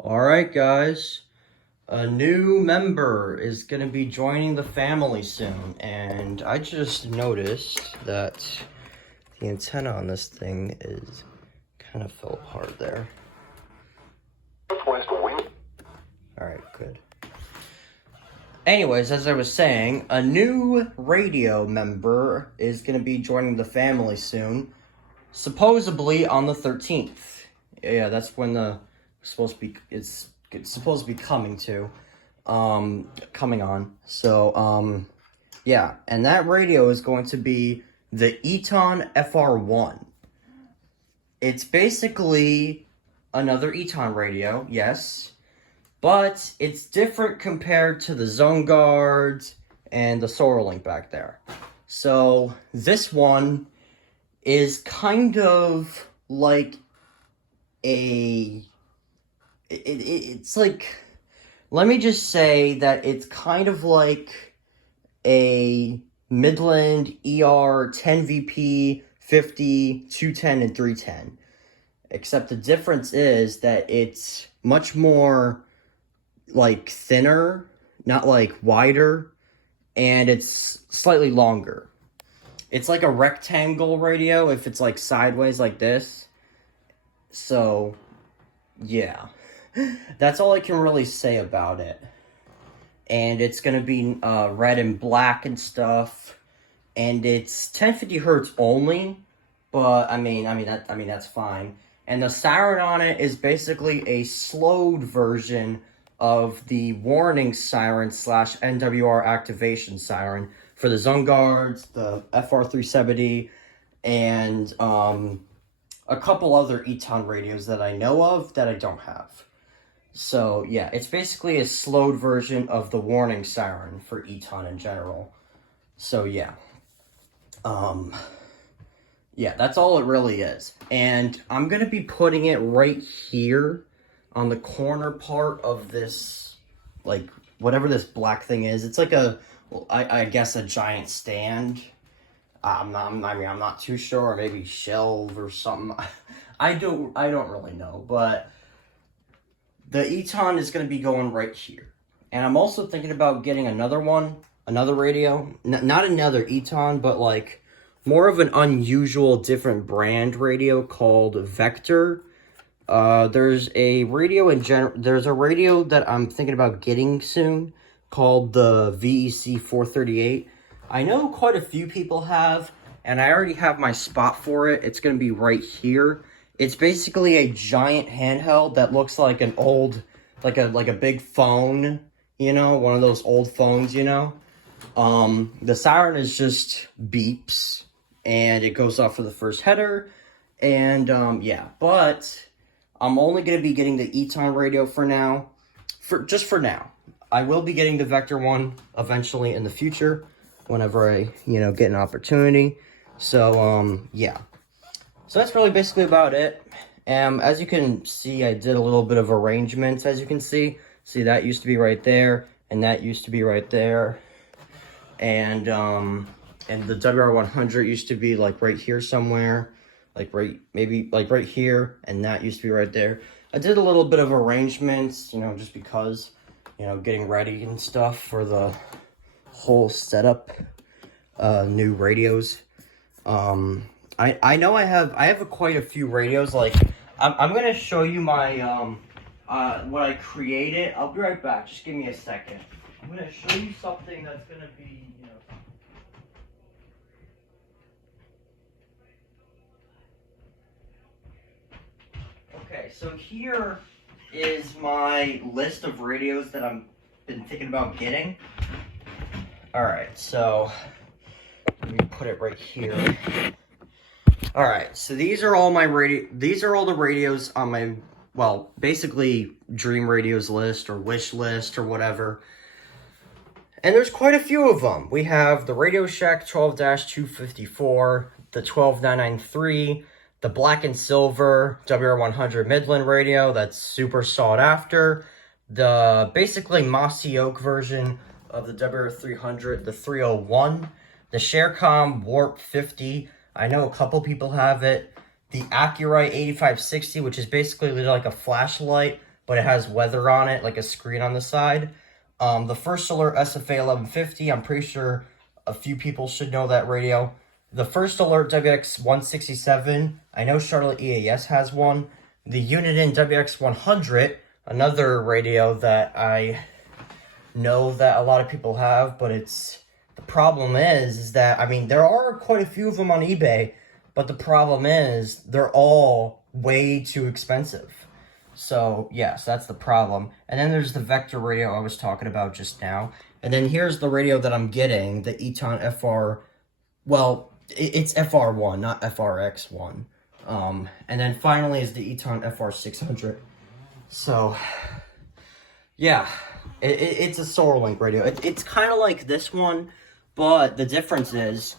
Alright, guys. A new member is going to be joining the family soon, and I just noticed that the antenna on this thing is kind of fell apart there. Alright, good. Anyways, as I was saying, a new radio member is going to be joining the family soon, supposedly on the 13th. Yeah, that's when it's supposed to be coming on. So, yeah, and that radio is going to be the Eton FR1. It's basically another Eton radio, yes, but it's different compared to the Zone Guards and the SolarLink back there. So, this one is kind of like it's like, let me just say that it's kind of like a Midland ER 10VP 50, 210, and 310. Except the difference is that it's much more like thinner, not like wider, and it's slightly longer. It's like a rectangle radio if it's like sideways like this. So, yeah. That's all I can really say about it. And it's gonna be red and black and stuff. And it's 1050 hertz only, but I mean that's fine. And the siren on it is basically a slowed version of the warning siren / NWR activation siren for the Zone Guards, the FR370, and a couple other Eton radios that I know of that I don't have. So, yeah, it's basically a slowed version of the warning siren for Eton in general. So, yeah. Yeah, that's all it really is. And I'm going to be putting it right here on the corner part of this, like, whatever this black thing is. It's like I guess a giant stand. I'm not too sure, or maybe shelf or something. I don't really know, but the Eton is going to be going right here. And I'm also thinking about getting another radio. Not another Eton, but like more of an unusual, different brand radio called Vector. There's a radio that I'm thinking about getting soon called the VEC 438. I know quite a few people have, and I already have my spot for it. It's going to be right here. It's basically a giant handheld that looks like an old, like a big phone, you know, one of those old phones, you know. The siren is just beeps, and it goes off for the first header, and yeah. But I'm only going to be getting the Eton radio for now, just for now. I will be getting the Vector one eventually in the future, whenever I, get an opportunity. So, yeah. So that's really basically about it. As you can see, I did a little bit of arrangements, as you can see. See, that used to be right there, and that used to be right there. And the WR100 used to be, like, right here somewhere. Maybe right here, and that used to be right there. I did a little bit of arrangements, just because, getting ready and stuff for the whole setup, new radios. I know I have quite a few radios. Like, I'm gonna show you my what I created. I'll be right back. Just give me a second. I'm gonna show you something that's gonna be, Okay, so here is my list of radios that I've been thinking about getting. Alright, so let me put it right here. Alright, so these are all the radios on my, well, basically Dream Radios list or wish list or whatever. And there's quite a few of them. We have the Radio Shack 12-254, the 12993, the black and silver WR100 Midland radio that's super sought after, the basically Mossy Oak version of the WR300, the 301, the Sharecom Warp 50. I know a couple people have it. The Accurite 8560, which is basically like a flashlight, but it has weather on it, like a screen on the side. The First Alert SFA 1150, I'm pretty sure a few people should know that radio. The First Alert WX 167, I know Charlotte EAS has one. The Uniden WX 100, another radio that I know that a lot of people have, but the problem is that, I mean, there are quite a few of them on eBay, but the problem is they're all way too expensive. So, yes, that's the problem. And then there's the Vector radio I was talking about just now. And then here's the radio that I'm getting, the Eton FR, well, it's FR1, not FRX1. And then finally is the Eton FR600. So, yeah, it's a SolarLink radio. It's kind of like this one, but the difference is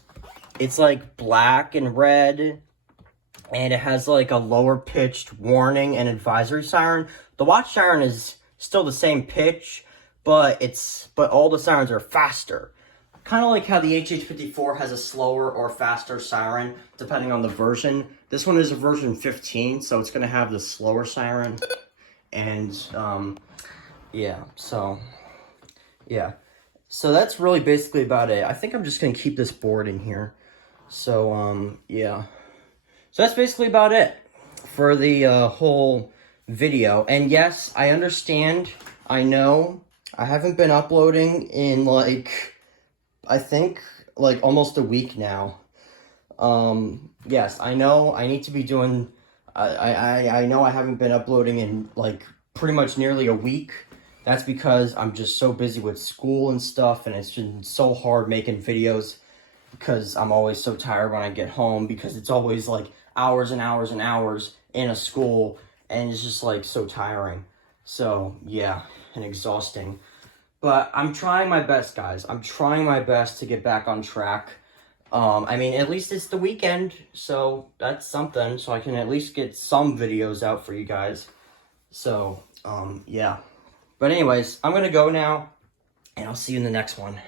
it's like black and red, and it has like a lower pitched warning and advisory siren. The watch siren is still the same pitch, but all the sirens are faster. Kind of like how the HH54 has a slower or faster siren, depending on the version. This one is a version 15, so it's going to have the slower siren. And, yeah, so that's really basically about it. I think I'm just going to keep this board in here. So, yeah. So that's basically about it for the whole video. And yes, I understand, I know, I haven't been uploading in like, I think like almost a week now. Yes, I know I need to be doing, I know I haven't been uploading in like pretty much nearly a week. That's because I'm just so busy with school and stuff, and it's been so hard making videos because I'm always so tired when I get home, because it's always like hours and hours and hours in a school, and it's just like so tiring. So yeah, and exhausting. But I'm trying my best, guys. I'm trying my best to get back on track. I mean, at least it's the weekend, so that's something. So I can at least get some videos out for you guys. So, yeah. But anyways, I'm gonna go now, and I'll see you in the next one.